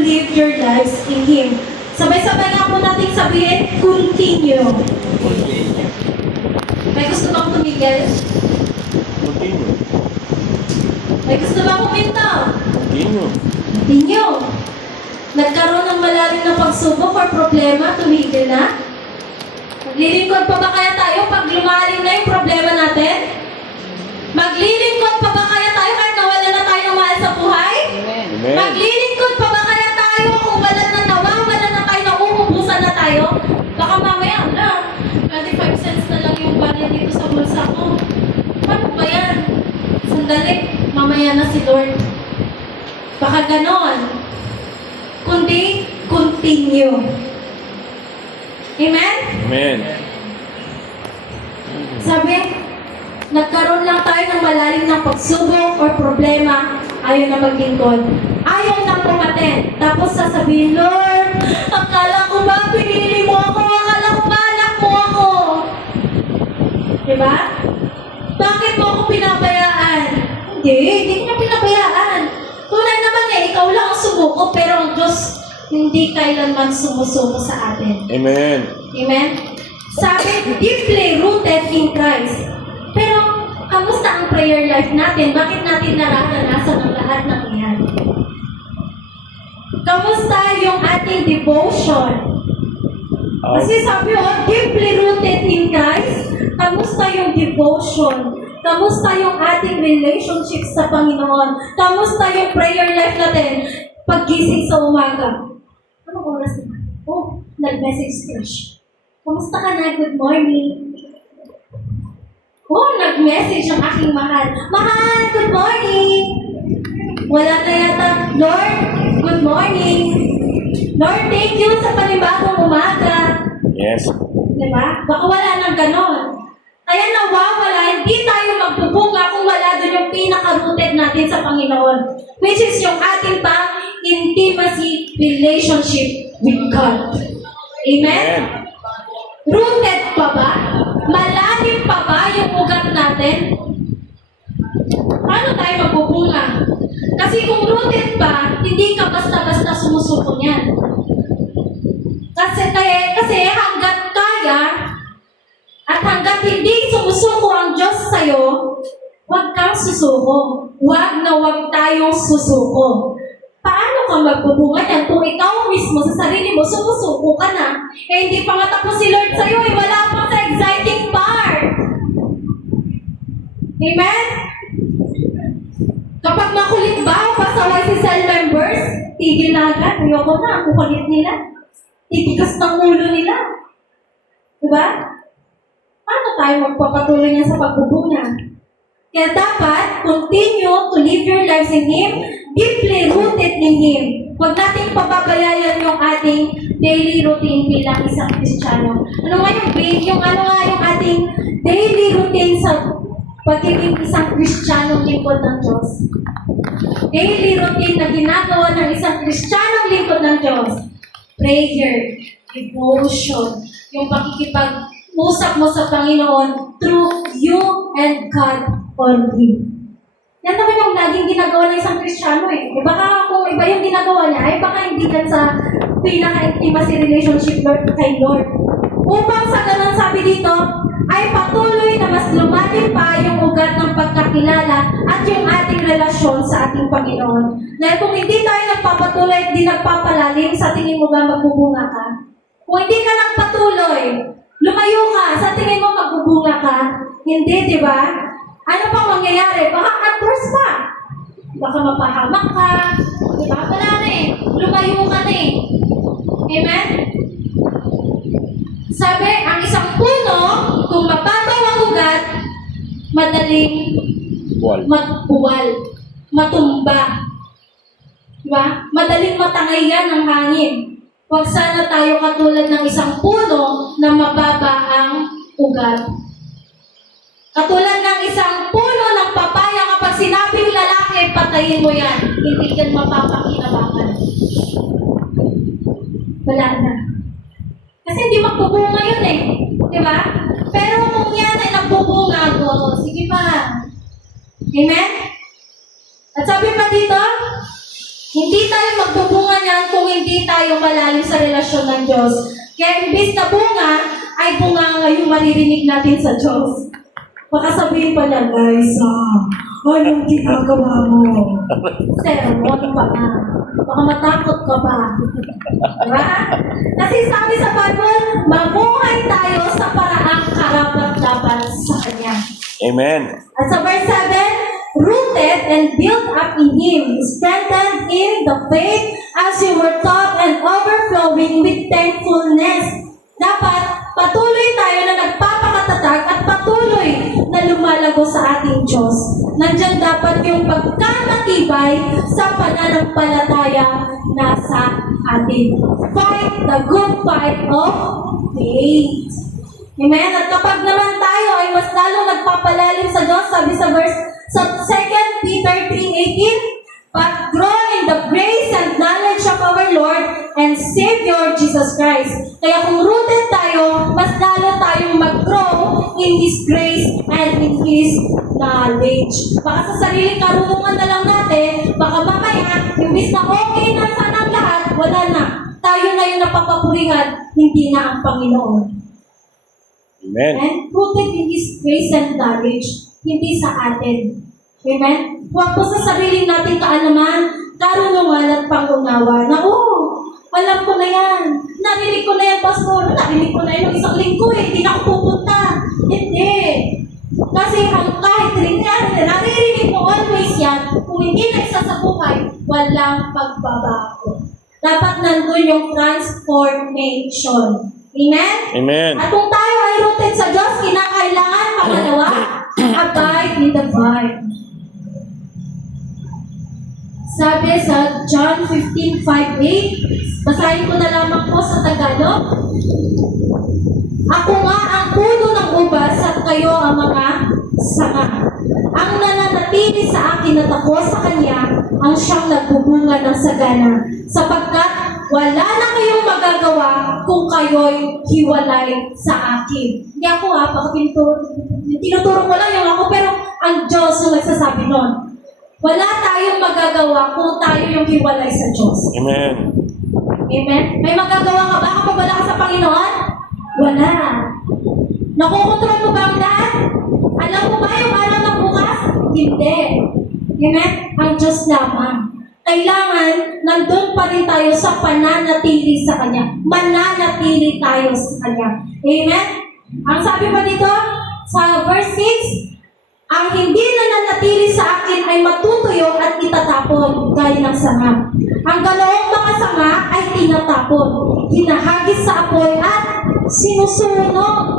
live your lives in Him. Sabay-sabay nga po natin sabihin, continue. May gusto bang tumigil? Continue. May gusto bang huminto? Continue. Continue. Nagkaroon ng malalim na pagsubok or problema, tumigil na? Maglilingkod pa ba kaya tayo pag lumalim na yung problema natin? Maglilingkod pa ba kaya tayo kahit nawala na tayo ng mahal sa buhay? Amen. Maglilingkod pa ba kaya tayo kung wala na nawawalan na tayo, nauubusan na tayo? Baka mamaya, 25 cents na lang yung barya dito sa bulsa ko. Paano ba yan? Sandali, mamaya na si Lord. Baka ganon. Kundi, continue. Amen? Amen. Sabi, nagkaroon lang tayo ng malalim ng pagsubok or problema, ayaw na maglingkod. Ayaw na pumaten. Tapos sasabihin, Lord, akala ko ba pinili mo ako? Akala ko ba anak mo ako? Diba? Bakit mo ako pinabayaan? Hindi ko na pinabayaan. Tunay naman ikaw lang ang sumuko, pero ang Diyos hindi kailanman sumusuko sa atin. Amen. Amen? Sabi, deeply rooted in Christ. Pero, kamusta ang prayer life natin? Bakit natin nararanasan ang lahat ng iyan? Kamusta yung ating devotion? Kasi sabi deeply rooted in Christ. Kamusta yung devotion? Kamusta yung ating relationship sa Panginoon? Kamusta yung prayer life natin? Paggising sa umaga. Anong oras na? Nag-message crush. Kamusta ka na? Good morning. Nag-message ang aking mahal. Mahal, good morning. Wala na yata. Lord, good morning. Lord, thank you sa panibagong umaga. Yes. Diba? Baka wala nang ganon. Kaya nawawala, hindi tayo magbubunga kung wala doon yung pinaka-rooted natin sa Panginoon. Which is yung ating intimacy relationship with God. Amen? Rooted pa ba? Malalim pa ba yung ugat natin? Paano tayo magbubunga? Kasi kung rooted pa, hindi ka basta-basta sumusuko niyan. Kasi hanggat kaya, at hanggat hindi sumusuko ang Diyos sa'yo, huwag kang susuko. Huwag na huwag tayong susuko. Paano ka magbubunga yan kung ikaw mismo sa sarili mo sumusuko ka na? Hindi pa nga tapos si Lord sa'yo, wala pa sa exciting part. Amen? Kapag makulit ba o pasaway si cell members, tigil na agad. Ayoko na, ang kukulit nila. Titigas ng ulo nila. Diba? Paano tayo magpapatuloy niya sa pagbubunga? Kaya dapat, continue to live your lives in Him, deeply rooted in Him. Huwag nating pababayayan yung ating daily routine bilang isang Kristiyano. Ano nga yung ating daily routine sa pagiging isang Kristiyanong lingkod ng Diyos? Daily routine na ginagawa ng isang Kristiyanong lingkod ng Diyos. Prayer, devotion, yung pakikipag-usap mo sa Panginoon through you and God only. Yan naman yung laging ginagawa ng isang Kristiyano eh. Baka kung iba yung ginagawa niya, ay baka hindi yan sa pinaka-intimacy relationship kay Lord. Upang sa ganun sabi dito, ay patuloy na mas lumalim pa yung ugat ng pagkakilala at yung ating relasyon sa ating Panginoon. Dahil kung hindi tayo nagpapatuloy at di nagpapalalim, sa tingin mo ba magbubunga ka? Kung hindi ka nagpatuloy, lumayo ka, sa tingin mo magbubunga ka? Hindi, di ba? Ano pang mangyayari? Baka at-worst pa. Baka mapahamak ka. Di ba? Wala na eh. Lumayo ka na eh. Amen? Sabi, ang isang puno, kung mababaw ang ugat, madaling magbuwal, matumba. Diba? Madaling matangay yan ng hangin. Huwag sana tayo katulad ng isang puno na mababa ang ugat. Katulad ng isang puno ng papaya, kapag sinabing lalaki, patayin mo yan. Hindi yan mapapakinabangan. Wala na. Kasi hindi magbubunga yun eh. Di ba? Pero kung yan ay nagbubunga, sige pa. Amen? At sabi pa dito, Hindi tayo magbubunga niyan kung hindi tayo malalim sa relasyon ng Diyos. Kaya imbis na bunga, ay bunga nga yung maririnig natin sa Diyos. Baka sabihin pa lang, guys, anong ginagawa mo? Sermon pa na. Baka matakot ka pa. Diba? Kasi sabi sa Bible, mabuhay tayo sa paraang karapat-dapat sa Kanya. Amen. At sa verse 7, rooted and built up in Him, strengthened in the faith as you were taught and overflowing with thankfulness. Dapat patuloy tayo na nagpapakatatag at patuloy na lumalago sa ating Diyos. Nandyan dapat yung pagkamatibay sa pananampalataya nasa atin. Fight the good fight of faith. Amen? At kapag naman tayo ay mas lalong nagpapalalim sa Diyos, sabi sa verse sa 2 Peter 3:18, but grow in the grace and knowledge of our Lord and Savior Jesus Christ. Kaya kung rooted tayo, mas lalo tayong mag-grow in His grace and in His knowledge. Baka sa sariling karunungan na lang natin, baka mamaya, imbis na okay na sana ang lahat, wala na. Tayo na yung napapapurihan, hindi na ang Panginoon. Amen. And rooted in His grace and knowledge, hindi sa atin. Amen? Huwag po sa sarili natin kaalaman, karunungan at pangunawa na, alam ko na yan. Narinig ko na yan, Pastor. Narinig ko na yan ng isang linggo hindi na ako pupunta. Hindi. Kasi ang kahit naririnig mo always yan, kung hindi na isa sa buhay, walang pagbabago. Dapat nandun yung transformation. Amen? Amen. At kung tayo ay rooted sa Diyos, kinakailangan pangalawa, abide in the vine. Sabi sa John 15:5-8, basahin ko na lamang po sa Tagalog. Ako nga ang puno ng ubas at kayo ang mga sanga. Ang nananatili sa akin at ako sa kanya, ang siyang nagbubunga ng sagana. Sapagkat wala na kayong magagawa kung kayo'y hiwalay sa akin. Hindi ako baka tinuturo ko lang yung ako, pero ang Diyos yung nagsasabi nun. Wala tayong magagawa kung tayo yung hiwalay sa Diyos. Amen. Amen? May magagawa ka ba kapag wala ka sa Panginoon? Wala. Nakukontrol mo ba ang lahat? Alam mo ba yung araw ng bukas? Hindi. Amen? Ang Diyos lamang. Kailangan, nandun pa rin tayo sa pananatili sa Kanya. Mananatili tayo sa Kanya. Amen? Ang sabi pa dito, sa verse 6, ang hindi nananatili sa akin ay matutuyo at itatapon gaya ng sanga. Ang ganoong mga sanga ay tinatapon, hinahagis sa apoy at sinusunog.